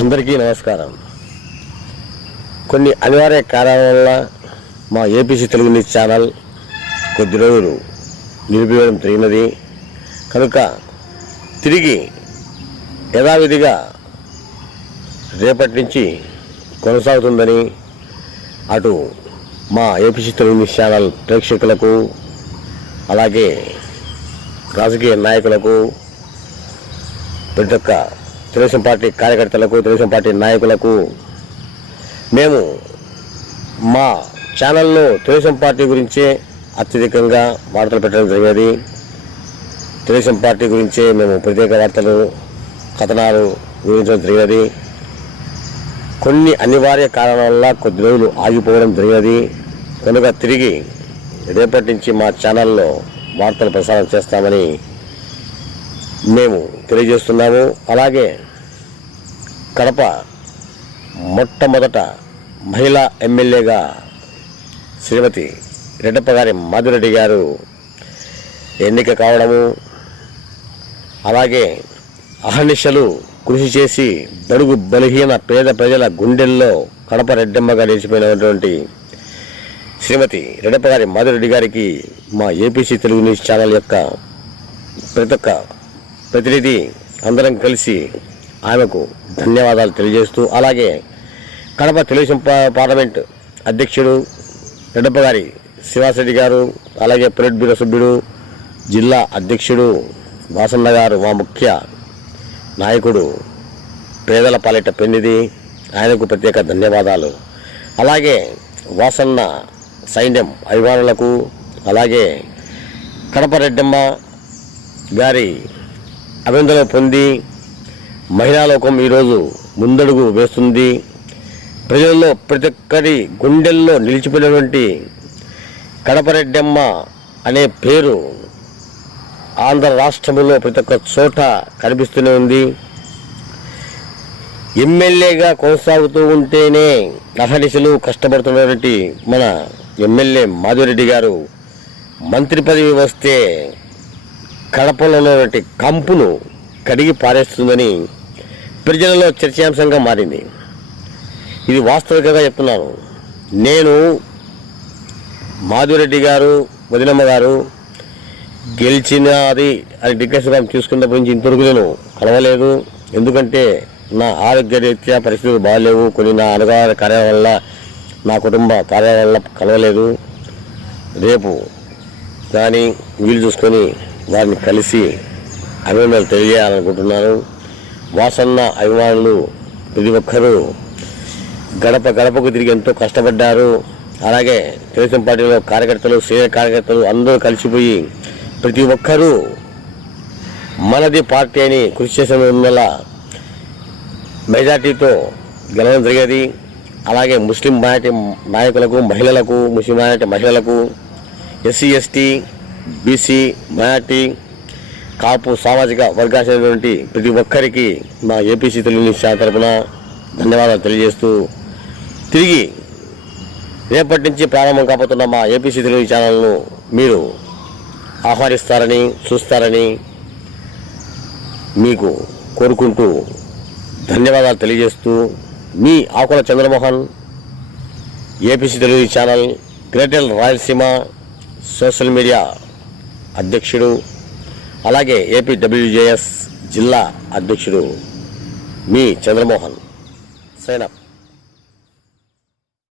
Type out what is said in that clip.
అందరికీ నమస్కారం. కొన్ని అనివార్య కారణాల వల్ల మా ఏపీసీ తెలుగు న్యూస్ ఛానల్ కొద్ది రోజులు నిలిపివేయడం జరిగినది. కనుక తిరిగి యథావిధిగా రేపటి నుంచి కొనసాగుతుందని అటు మా ఏపీసీ తెలుగు న్యూస్ ఛానల్ ప్రేక్షకులకు అలాగే రాజకీయ నాయకులకు ప్రతి ఒక్క తెలుగుదేశం పార్టీ కార్యకర్తలకు తెలుగుదేశం పార్టీ నాయకులకు మేము మా ఛానల్లో తెలుగుదేశం పార్టీ గురించే అత్యధికంగా వార్తలు పెట్టడం జరిగేది. తెలుగుదేశం పార్టీ గురించే మేము ప్రత్యేక వార్తలు కథనాలు వివరించడం జరిగేది. కొన్ని అనివార్య కారణాల వల్ల కొద్ది రోజులు ఆగిపోవడం జరిగినది కనుక తిరిగి రేపటి నుంచి మా ఛానల్లో వార్తలు ప్రసారం చేస్తామని మేము తెలియజేస్తున్నాము. అలాగే కడప మొట్టమొదట మహిళా ఎమ్మెల్యేగా శ్రీమతి రెడ్డప్ప గారి మాధురెడ్డి గారు ఎన్నిక కావడము అలాగే అహర్నిశలు కృషి చేసి బడుగు బలహీన పేద ప్రజల గుండెల్లో కడప రెడ్డమ్మగా నిలిచిపోయినటువంటి శ్రీమతి రెడ్డప్ప గారి మాధురెడ్డి గారికి మా ఏపీసీ తెలుగు న్యూస్ ఛానల్ యొక్క ప్రతి ఒక్క ప్రతినిధి అందరం కలిసి ఆమెకు ధన్యవాదాలు తెలియజేస్తూ అలాగే కడప తెలుగుదేశం పార్లమెంట్ అధ్యక్షుడు రెడ్డప్ప గారి గారు అలాగే పొలిట్ బ్యూరో సభ్యుడు జిల్లా అధ్యక్షుడు వాసన్న గారు మా ముఖ్య నాయకుడు పేదల పాలిట పెన్నిది ఆయనకు ప్రత్యేక ధన్యవాదాలు. అలాగే వాసన్న సైన్యం అభిమానులకు అలాగే కడప రెడ్డమ్మ గారి అభినందన పొంది మహిళా లోకం ఈరోజు ముందడుగు వేస్తుంది. ప్రజల్లో ప్రతి ఒక్కరి గుండెల్లో నిలిచిపోయినటువంటి కడపరెడ్డమ్మ అనే పేరు ఆంధ్ర రాష్ట్రంలో ప్రతి ఒక్క చోట కనిపిస్తూనే ఉంది. ఎమ్మెల్యేగా కొనసాగుతూ ఉంటేనే అహర్నిశలు కష్టపడుతున్నటువంటి మన ఎమ్మెల్యే మాధురెడ్డి గారు మంత్రి పదవి వస్తే కడపలో ఉన్నటువంటి కంపును కడిగి పారేస్తుందని ప్రజలలో చర్చాంశంగా మారింది. ఇది వాస్తవికంగా చెప్తున్నాను. నేను మాధురెడ్డి గారు వదినమ్మ గారు గెలిచినది అది డిగ్రసం చూసుకున్నప్పటి నుంచి ఇంతవరకు నేను కలవలేదు. ఎందుకంటే నా ఆరోగ్య రీత్యా పరిస్థితులు బాగాలేవు. కొన్ని నా అనుగాల కార్యాల వల్ల నా కుటుంబ కార్యాల వల్ల కలవలేదు. రేపు కానీ వీలు చూసుకొని వారిని కలిసి అభినందనలు తెలియజేయాలనుకుంటున్నాను. వాసన్న అభిమానులు ప్రతి ఒక్కరూ గడప గడపకు తిరిగి ఎంతో కష్టపడ్డారు. అలాగే తెలుగుదేశం పార్టీలో కార్యకర్తలు సీనియర్ కార్యకర్తలు అందరూ కలిసిపోయి ప్రతి ఒక్కరూ మనది పార్టీ అని కృషి చేసిన వల్ల మెజార్టీతో గెలవడం జరిగేది. అలాగే ముస్లిం మైనార్టీ నాయకులకు మహిళలకు ముస్లిం మైనార్టీ మహిళలకు SC ST BC Marathi Kapu సామాజిక వర్గాలైనటువంటి ప్రతి ఒక్కరికి మా ఏపీసీ తెలుగు తరఫున తరపున ధన్యవాదాలు తెలియజేస్తూ తిరిగి రేపటి నుంచి ప్రారంభం కాబోతున్న మా ఏపీసీ తెలుగు ఛానల్ను మీరు ఆహ్వానిస్తారని చూస్తారని మీకు కోరుకుంటూ ధన్యవాదాలు తెలియజేస్తూ మీ Akula Chandramohan APC Telugu channel greater Rayalaseema social media అధ్యక్షుడు అలాగే ఏపీడబ్ల్యూజేఎస్ జిల్లా అధ్యక్షుడు మీ చంద్రమోహన్. సైనప్